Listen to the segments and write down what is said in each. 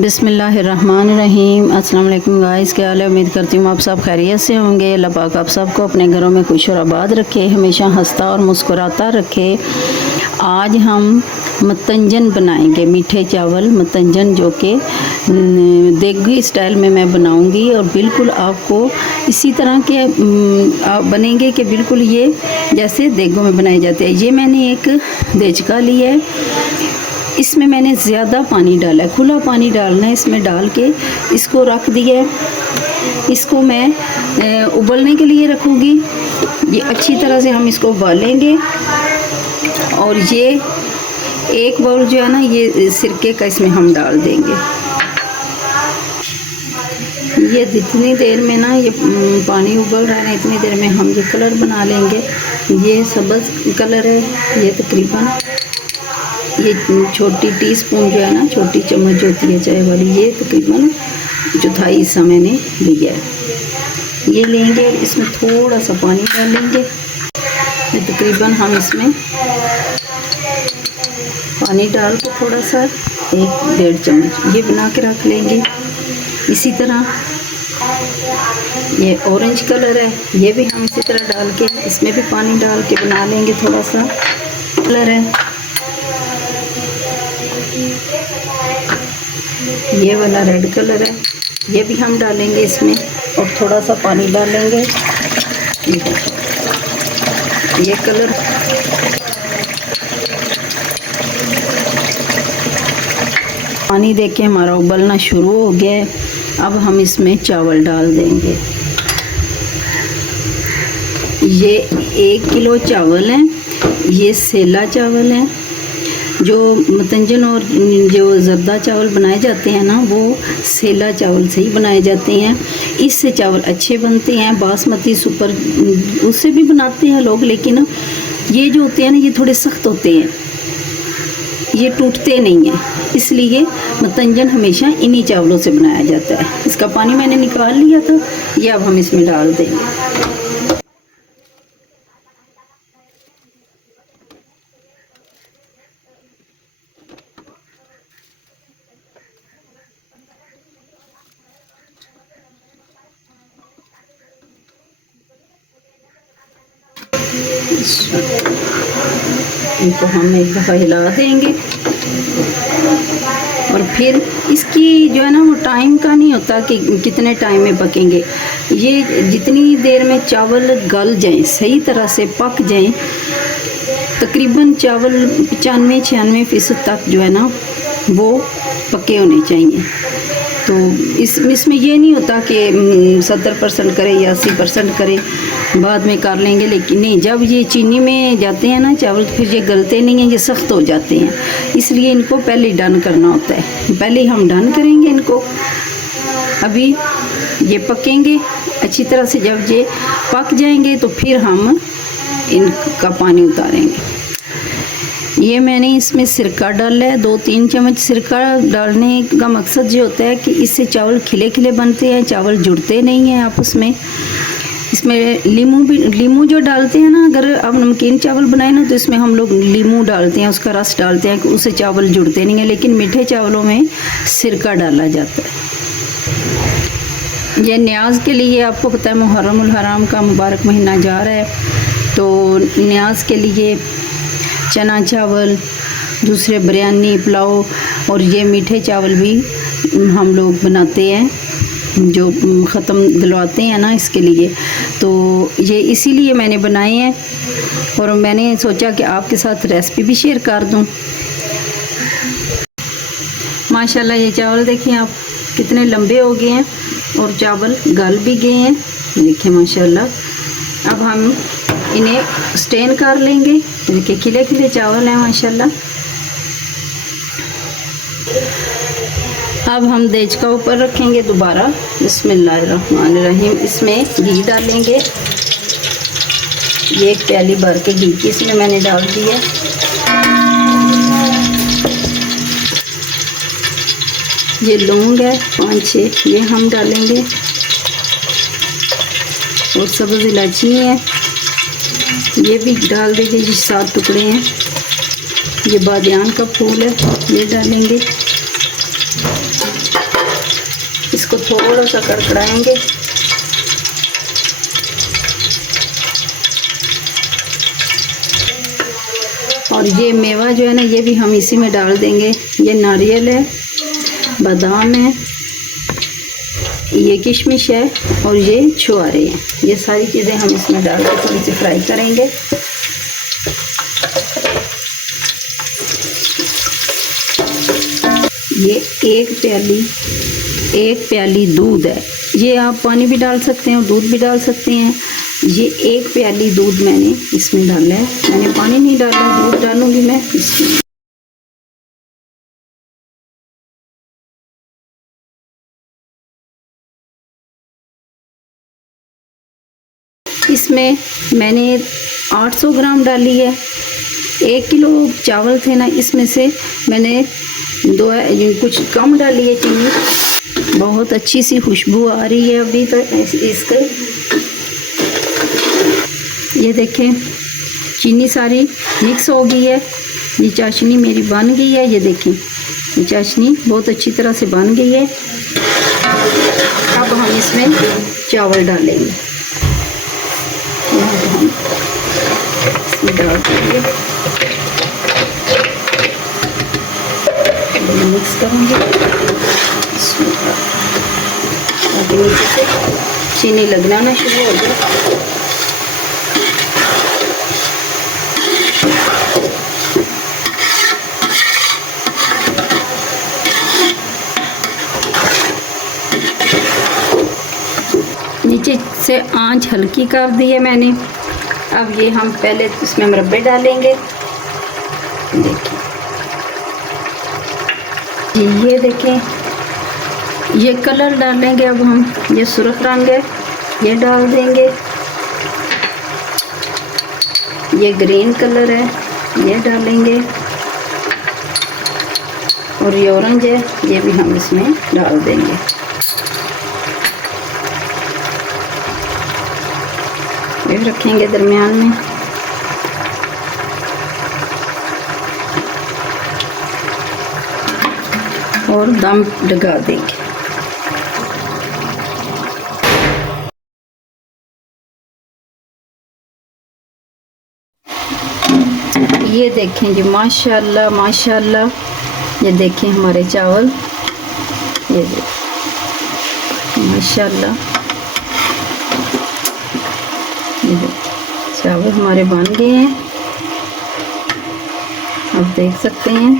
बिस्मिल्लाहिर्रहमानिर्रहीम। अस्सलाम वालेकुम गाइस, क्या हाल है? उम्मीद करती हूँ आप सब खैरियत से होंगे। अल्लाह पाक आप सबको अपने घरों में खुश और आबाद रखे, हमेशा हंसता और मुस्कुराता रखे। आज हम मतंजन बनाएंगे, मीठे चावल मतंजन, जो कि देगी स्टाइल में मैं बनाऊंगी और बिल्कुल आपको इसी तरह के बनेंगे कि बिल्कुल ये जैसे देगों में बनाए जाते हैं। ये मैंने एक देचका लिया है, इसमें मैंने ज़्यादा पानी डाला है, खुला पानी डालना है। इसमें डाल के इसको रख दिया है। इसको मैं उबलने के लिए रखूँगी। ये अच्छी तरह से हम इसको उबालेंगे। और ये एक बाउल जो है ना, ये सिरके का इसमें हम डाल देंगे। ये जितनी देर में ना ये पानी उबल रहा है ना, इतनी देर में हम ये कलर बना लेंगे। ये सब्ज़ कलर है। ये तकरीबन ये छोटी टीस्पून जो है ना, छोटी चम्मच होती है चाय वाली, ये तकरीबन चौथाई हिस्सा मैंने लिया है। ये लेंगे, इसमें थोड़ा सा पानी डालेंगे। ये तकरीबन हम इसमें पानी डाल के थोड़ा सा 1-1.5 चम्मच ये बना के रख लेंगे। इसी तरह ये ऑरेंज कलर है, ये भी हम इसी तरह डाल के इसमें भी पानी डाल के बना लेंगे। थोड़ा सा कलर है, ये वाला रेड कलर है, ये भी हम डालेंगे इसमें और थोड़ा सा पानी डालेंगे। ये कलर पानी देके हमारा उबलना शुरू हो गया है। अब हम इसमें चावल डाल देंगे। ये 1 किलो चावल हैं, ये सेला चावल है। जो मतंजन और जो ज़र्दा चावल बनाए जाते हैं ना, वो सेला चावल से ही बनाए जाते हैं। इससे चावल अच्छे बनते हैं। बासमती सुपर उससे भी बनाते हैं लोग, लेकिन ये जो होते हैं ना, ये थोड़े सख्त होते हैं, ये टूटते नहीं हैं। इसलिए मतंजन हमेशा इन्हीं चावलों से बनाया जाता है। इसका पानी मैंने निकाल लिया था, ये अब हम इसमें डाल देंगे। इनको हम एक दफ़ा हिला देंगे। और फिर इसकी जो है ना, वो टाइम का नहीं होता कि कितने टाइम में पकेंगे। ये जितनी देर में चावल गल जाएं, सही तरह से पक जाएं, तकरीबन चावल 95-96% तक जो है ना, वो पके होने चाहिए। तो इसमें ये नहीं होता कि 70% करें या 80% करें, बाद में कर लेंगे। लेकिन नहीं, जब ये चीनी में जाते हैं ना चावल, तो फिर ये गलते नहीं हैं, ये सख्त हो जाते हैं। इसलिए इनको पहले डन करना होता है। पहले हम डन करेंगे इनको। अभी ये पकेंगे अच्छी तरह से। जब ये पक जाएंगे तो फिर हम इनका पानी उतारेंगे। ये मैंने इसमें सिरका डाला है, 2-3 चम्मच सिरका डालने का मकसद ये होता है कि इससे चावल खिले खिले बनते हैं, चावल जुड़ते नहीं हैं आपस में। इसमें लीमू जो डालते हैं ना, अगर आप नमकीन चावल बनाए ना, तो इसमें हम लोग लीमू डालते हैं, उसका रस डालते हैं कि उससे चावल जुड़ते नहीं हैं। लेकिन मीठे चावलों में सिरका डाला जाता है। ये न्याज के लिए, आपको पता है मुहर्रमुल हराम का मुबारक महीना जा रहा है, तो न्याज के लिए चना चावल, दूसरे बिरयानी, पुलाव और ये मीठे चावल भी हम लोग बनाते हैं, जो ख़त्म दिलवाते हैं ना, इसके लिए। तो ये इसीलिए मैंने बनाए हैं और मैंने सोचा कि आपके साथ रेसिपी भी शेयर कर दूं। माशाल्लाह ये चावल देखिए आप कितने लंबे हो गए हैं और चावल गल भी गए हैं, देखिए माशाल्लाह। अब हम इन्हें स्टेन कर लेंगे। देखिए खिले खिले चावल हैं माशाल्लाह। अब हम देचका ऊपर रखेंगे दोबारा। बिस्मिल्लाहिर्रहमानिर्रहीम। इसमें घी डालेंगे। ये 1 प्याली भर के घी की इसमें मैंने डाल दी है। ये लौंग है 5-6, ये हम डालेंगे। और सब्ज़ इलायची है, ये भी डाल देंगे, जी 7 टुकड़े हैं। ये बादियान का फूल है, ये डालेंगे। इसको थोड़ा सा कड़कड़ाएंगे। और ये मेवा जो है ना, ये भी हम इसी में डाल देंगे। ये नारियल है, बादाम है, ये किशमिश है और ये छुआरे हैं। ये सारी चीज़ें हम इसमें डाल के थोड़ी सी फ्राई करेंगे। ये एक प्याली दूध है। ये आप पानी भी डाल सकते हैं और दूध भी डाल सकते हैं। ये 1 प्याली दूध मैंने इसमें डाला है। मैंने पानी नहीं डाला, दूध डालूंगी मैं इसमें। इसमें मैंने 800 ग्राम डाली है। 1 किलो चावल थे ना, इसमें से मैंने कुछ कम डाली है चीनी। बहुत अच्छी सी खुशबू आ रही है अभी तक इसके। ये देखें, चीनी सारी मिक्स हो गई है। ये चाशनी मेरी बन गई है। ये देखें, ये चाशनी बहुत अच्छी तरह से बन गई है। अब हम इसमें चावल डालेंगे। हम इसमें डाल देंगे, मिक्स करेंगे। ताकि नीचे से चीनी लगना ना शुरू हो जाए। नीचे से आंच हल्की कर दी है मैंने। अब ये हम पहले इसमें मुरब्बे डालेंगे। देखिए, ये देखें, ये कलर डालेंगे। अब हम ये सुर्ख रंग है, ये डाल देंगे। ये ग्रीन कलर है, ये डालेंगे। और ये ऑरेंज है, ये भी हम इसमें डाल देंगे। ये रखेंगे दरमियान में। और दम लगा देंगे। ये देखें जी, माशाल्लाह माशाल्लाह। ये देखें हमारे चावल, ये देखें माशाल्लाह। ये देखें चावल हमारे बन गए हैं। आप देख सकते हैं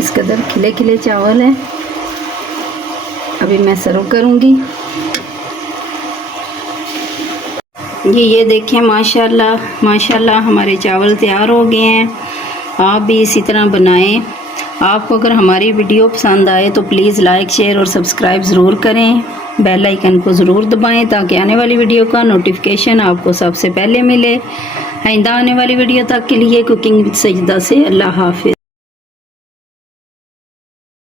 इस कदर खिले खिले चावल हैं। अभी मैं सर्व करूंगी। ये देखें माशाल्लाह माशाल्लाह, हमारे चावल तैयार हो गए हैं। आप भी इसी तरह बनाएं। आपको अगर हमारी वीडियो पसंद आए तो प्लीज़ लाइक, शेयर और सब्सक्राइब ज़रूर करें। बेल आइकन को ज़रूर दबाएं ताकि आने वाली वीडियो का नोटिफिकेशन आपको सबसे पहले मिले। आइंदा आने वाली वीडियो तक के लिए कुकिंग विद सजदा से अल्लाह हाफिज़।